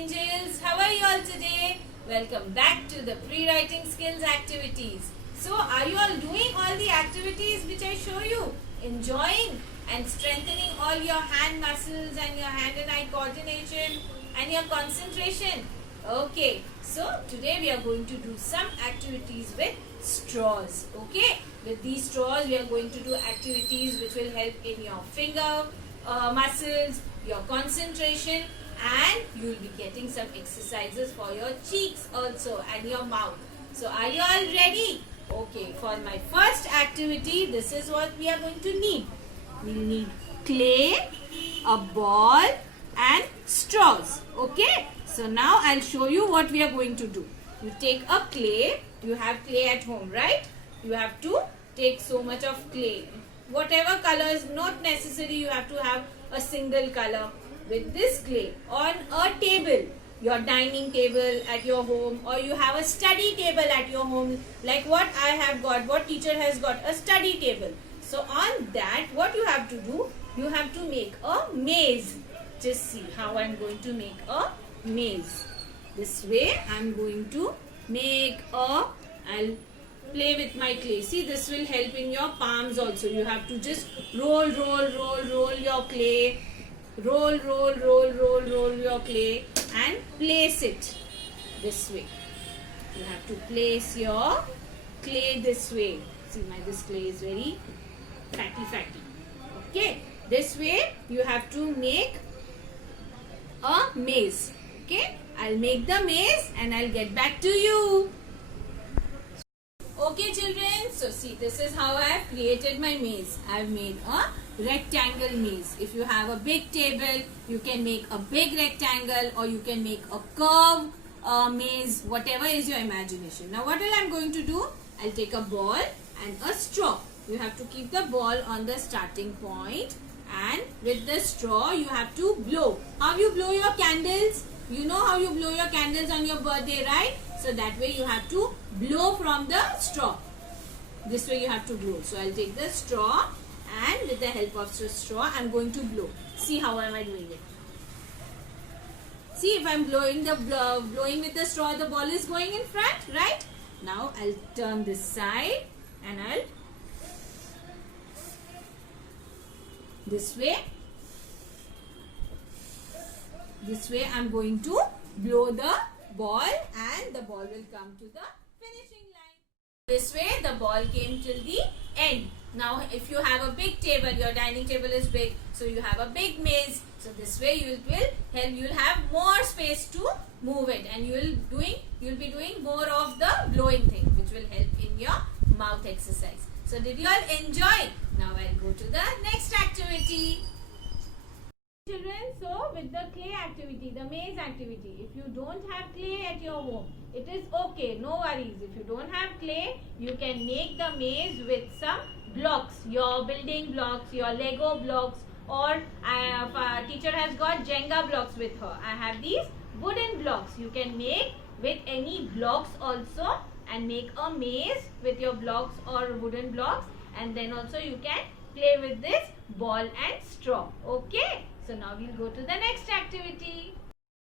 angels. How are you all today? Welcome back to the pre-writing skills activities. So, are you all doing all the activities which I show you? Enjoying and strengthening all your hand muscles and your hand and eye coordination and your concentration. Okay, so today we are going to do some activities with straws. Okay, with these straws we are going to do activities which will help in your finger muscles, your concentration, and you will be getting some exercises for your cheeks also and your mouth. So are you all ready? Okay, for my first activity, this is what we are going to need. We need clay, a ball and straws. Okay, so now I'll show you what we are going to do. You take a clay. You have clay at home, right? You have to take so much of clay. Whatever color is not necessary, you have to have a single color. With this clay on a table, your dining table at your home, or you have a study table at your home, like what I have got, what teacher has got, a study table. So on that, what you have to do, you have to make a maze. Just see how I'm going to make a maze. This way I'm going to make I'll play with my clay. See, this will help in your palms also. You have to just roll your clay. Roll your clay and place it this way. You have to place your clay this way. See, this clay is very fatty. Okay, this way you have to make a maze. Okay, I'll make the maze and I'll get back to you. Okay children, so see, this is how I have created my maze. I have made a rectangle maze. If you have a big table, you can make a big rectangle, or you can make a curve maze, whatever is your imagination. Now what I'm going to do, I'll take a ball and a straw. You have to keep the ball on the starting point, and with the straw you have to blow. How you blow your candles? You know how you blow your candles on your birthday, right? So that way you have to blow from the straw. This way you have to blow. So I'll take the straw, and with the help of the straw I'm going to blow. See how am I doing it? See, if I'm blowing with the straw, the ball is going in front, right? Now I'll turn this side and I'll this way I'm going to blow the ball, and the ball will come to the finishing line. This way the ball came till the end. Now if you have a big table, your dining table is big, so you have a big maze. So this way you'll have more space to move it, and you'll be doing more of the blowing thing, which will help in your mouth exercise. So did you all enjoy? Now I'll go to the next activity. Children, so with the clay activity, the maze activity, if you don't have clay at your home, it is okay, no worries. If you don't have clay, you can make the maze with some blocks, your building blocks, your Lego blocks, or teacher has got Jenga blocks with her. I have these wooden blocks. You can make with any blocks also, and make a maze with your blocks or wooden blocks, and then also you can play with this ball and straw. Okay, so now we'll go to the next activity.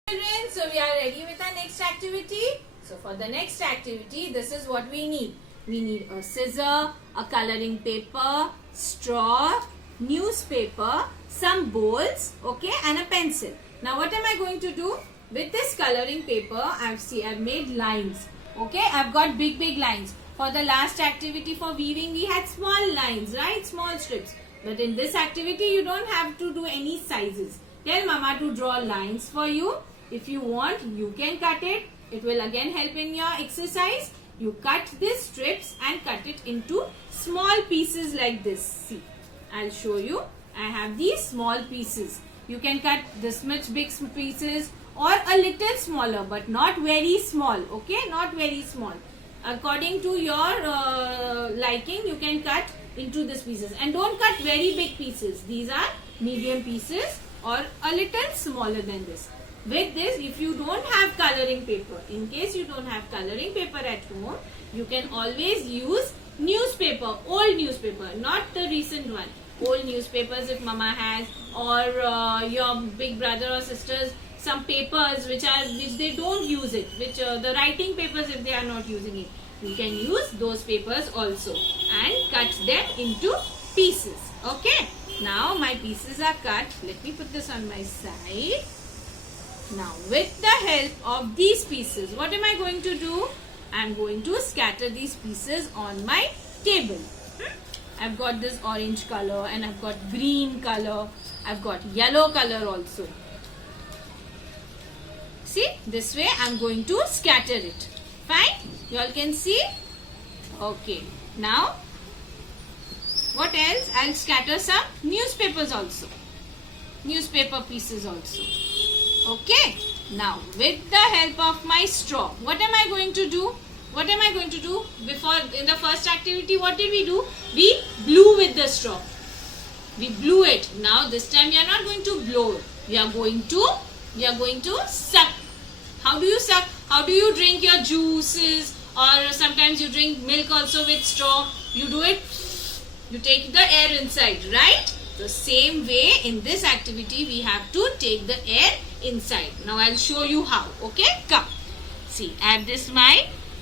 Children, so we are ready with our next activity. So for the next activity, this is what we need. We need a scissor, a coloring paper, straw, newspaper, some bowls, okay, and a pencil. Now what am I going to do? With this coloring paper, I've made lines. Okay, I've got big lines. For the last activity for weaving, we had small lines, right? Small strips. But in this activity, you don't have to do any sizes. Tell Mama to draw lines for you. If you want, you can cut it. It will again help in your exercise. You cut these strips and cut it into small pieces like this. See, I'll show you. I have these small pieces. You can cut this much big pieces or a little smaller, but not very small. Okay, not very small. According to your liking, you can cut into these pieces, and don't cut very big pieces. These are medium pieces or a little smaller than this. With this, if you don't have coloring paper, in case you don't have coloring paper at home, you can always use newspaper, old newspaper, not the recent one. old newspapers if mama has, or your big brother or sisters some papers which they don't use it, which the writing papers, if they are not using it, you can use those papers also and cut them into pieces. Okay, now my pieces are cut. Let me put this on my side. Now with the help of these pieces, what am I going to do? I am going to scatter these pieces on my table. I've got this orange color and I've got green color. I've got yellow color also. See, this way I'm going to scatter it. Fine? You all can see? Okay. Now, what else? I'll scatter some newspapers also. Newspaper pieces also. Okay. Now, with the help of my straw, what am I going to do? What am I going to do? Before, in the first activity, what did we do? We blew with the straw. We blew it. Now, this time we are not going to blow. We are going to suck. How do you suck? How do you drink your juices? Or sometimes you drink milk also with straw. You do it. You take the air inside, right? The same way in this activity we have to take the air inside. Now I'll show you how. Okay? Come. See, I have this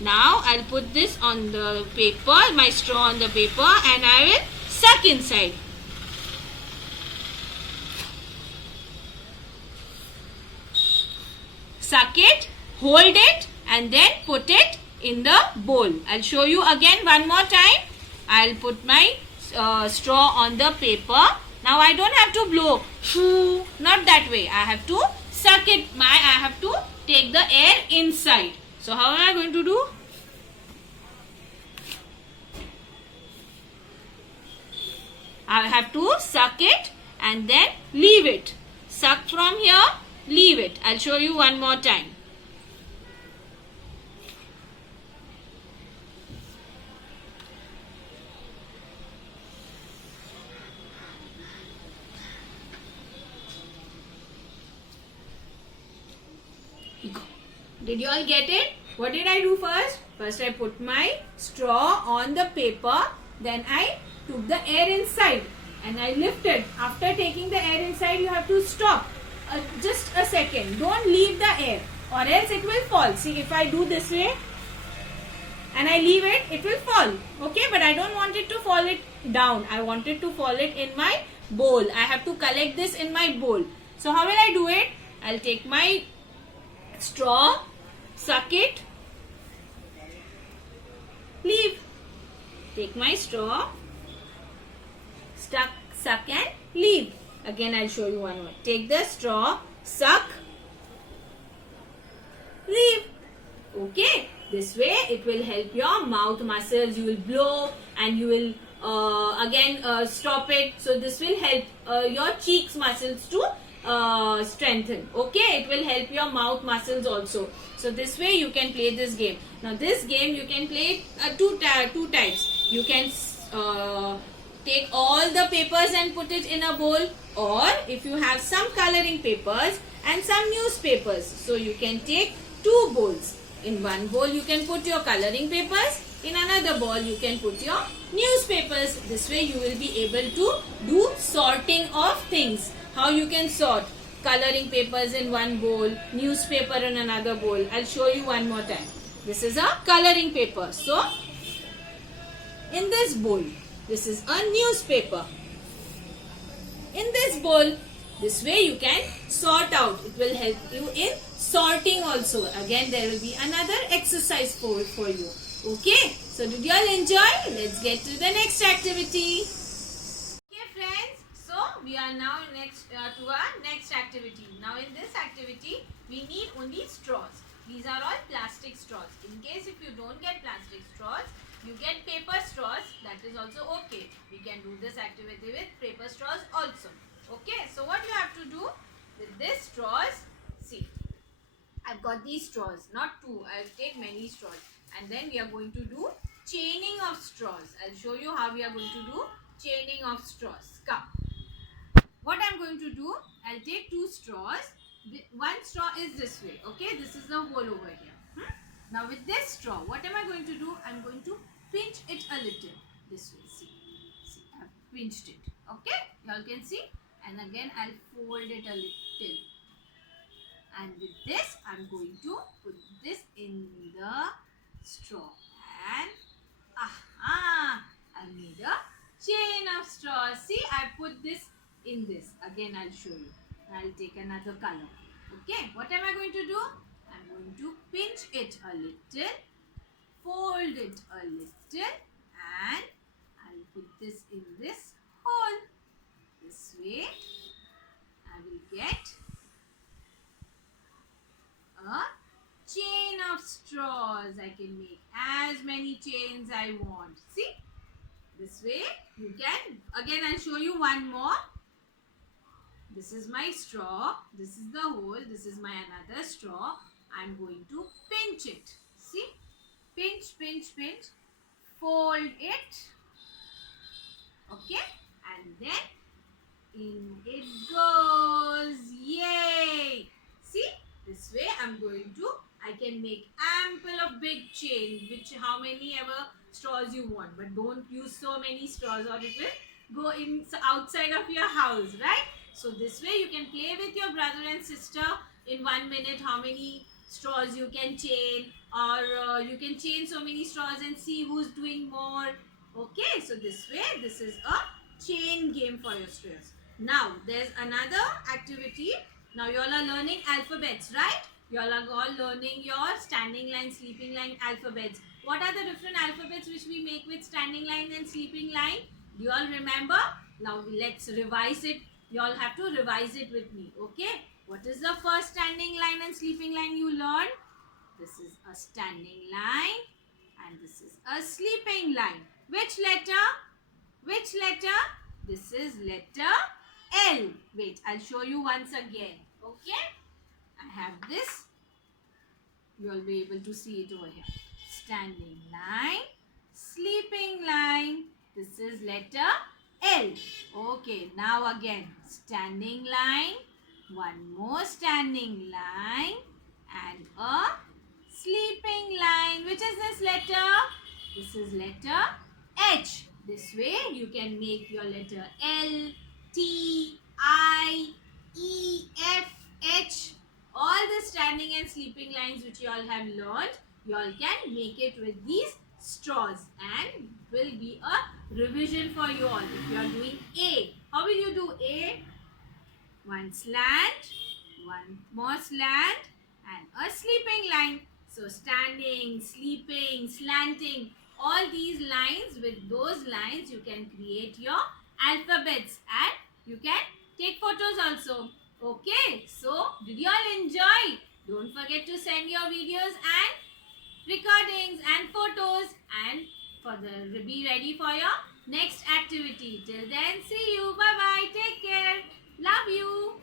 now I'll put this on the paper, my straw on the paper, and I will suck inside. Suck it, hold it, and then put it in the bowl. I'll show you again one more time. I'll put my straw on the paper. Now I don't have to blow. Not that way. I have to suck it. I have to take the air inside. So how am I going to do? I have to suck it and then leave it. Suck from here. Leave it. I'll show you one more time. Did you all get it? What did I do first? First I put my straw on the paper. Then I took the air inside and I lifted. After taking the air inside, you have to stop. Just a second. Don't leave the air or else it will fall. See, if I do this way and I leave it, it will fall. Okay, but I don't want it to fall it down. I want it to fall it in my bowl. I have to collect this in my bowl. So how will I do it? I'll take my straw, suck it, leave. Take my straw, suck and leave. Again, I'll show you one more. Take the straw, suck, leave. Okay. This way, it will help your mouth muscles. You will blow and you will again stop it. So, this will help your cheeks muscles to strengthen. Okay. It will help your mouth muscles also. So, this way you can play this game. Now, this game you can play two types. You can take all the papers and put it in a bowl, or if you have some coloring papers and some newspapers, so you can take two bowls. In one bowl you can put your coloring papers, in another bowl you can put your newspapers. This way you will be able to do sorting of things. How you can sort coloring papers in one bowl, newspaper in another bowl. I'll show you one more time. This is a coloring paper. So in this bowl, this is a newspaper. In this bowl, this way you can sort out. It will help you in sorting also. Again, there will be another exercise for you. Okay. So, did you all enjoy? Let's get to the next activity. Okay, friends. So, we are now to our next activity. Now, in this activity, we need only straws. These are all plastic straws. In case if you don't get plastic straws, you get paper straws, that is also okay. We can do this activity with paper straws also. Okay, so what you have to do with these straws, see, I've got these straws, not two, I'll take many straws. And then we are going to do chaining of straws. I'll show you how we are going to do chaining of straws. Come. What I'm going to do, I'll take two straws. One straw is this way, okay? This is the hole over here. Now with this straw, what am I going to do? I'm going to pinch it a little. This way, see, I've pinched it. Okay, you all can see. And again I'll fold it a little. And with this, I'm going to put this in the straw. And aha! I made a chain of straws. See, I put this in this. Again, I'll show you. I'll take another color. Okay, what am I going to do? I'm going to pinch it a little, fold it a little, and I'll put this in this hole. This way, I will get a chain of straws. I can make as many chains I want. See, this way you can. Again, I'll show you one more. This is my straw. This is the hole. This is my another straw. I'm going to pinch it. See, pinch, pinch, pinch. Fold it. Okay, and then in it goes. Yay! See, this way I'm going to, I can make ample of big chain, which how many ever straws you want, but don't use so many straws or it will go in outside of your house, right? So this way you can play with your brother and sister in 1 minute how many straws you can chain, or you can chain so many straws and see who's doing more. Okay, so this way this is a chain game for your straws. Now, there's another activity. Now, you all are learning alphabets, right? You all are all learning your standing line, sleeping line alphabets. What are the different alphabets which we make with standing line and sleeping line? Do you all remember? Now, let's revise it. You all have to revise it with me, okay? What is the first standing line and sleeping line you learned? This is a standing line and this is a sleeping line. Which letter? Which letter? This is letter L. Wait, I'll show you once again. Okay? I have this. You will be able to see it over here. Standing line, sleeping line. This is letter L. Okay, now again. Standing line, one more standing line, and a sleeping line. Which is this letter? This is letter H. This way you can make your letter L, T, I, E, F, H. All the standing and sleeping lines which you all have learned, you all can make it with these straws and will be a revision for you all. If you are doing A, how will you do A? One slant, one more slant and a sleeping line. So standing, sleeping, slanting, all these lines, with those lines you can create your alphabets and you can take photos also. Okay, so did you all enjoy? Don't forget to send your videos and recordings and photos and be ready for your next activity. Till then, see you. Bye bye. Take care. Love you.